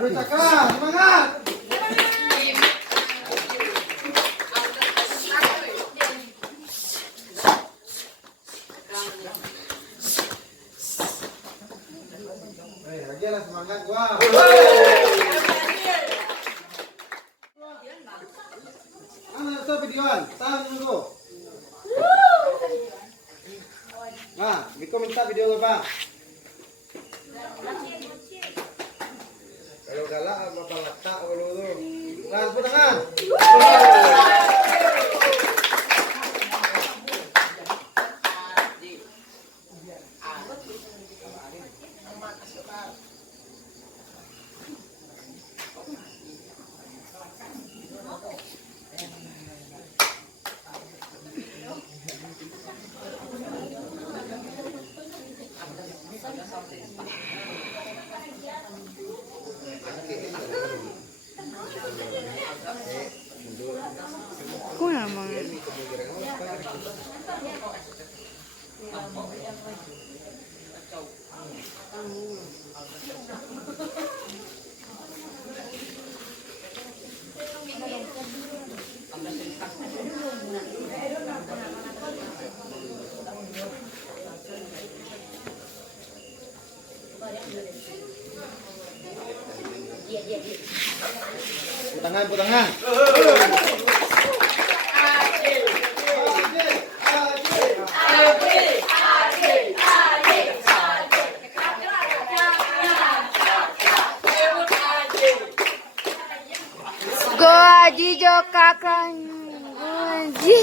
Harus cakap, semangat. Lagi lah semangat gua. Mana tuh videoan? Tahan dulu. Nah, Miko minta video lo, Bang. Kalau galak apa letak dulu tuh. Nah, tepuk tangan. Kung naman. Put tangan. Go Aji Jo kakak. Go Aji.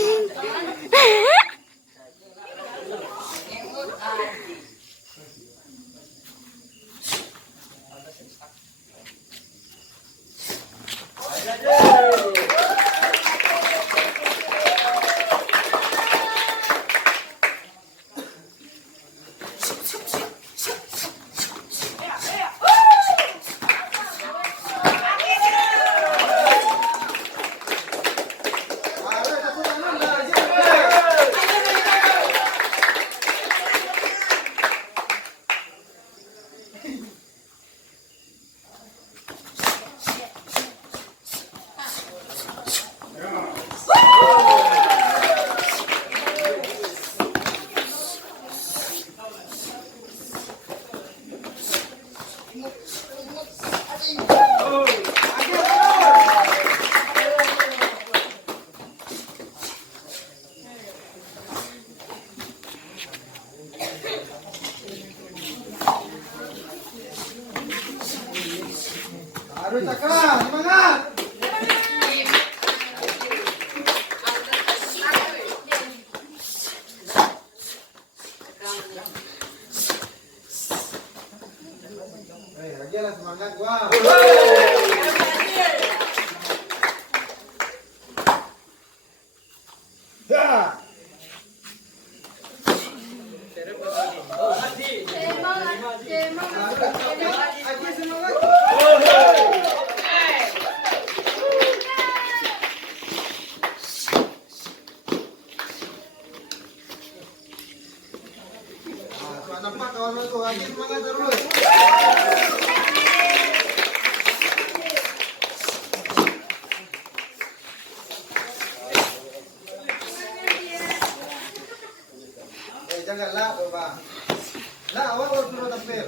Harus cakap, semangat. Lagi lah semangat gua. Ya. Nampak kawan itu lagi semangat terus. Janganlah, Bapak. Nah, awak harus suruh tampil.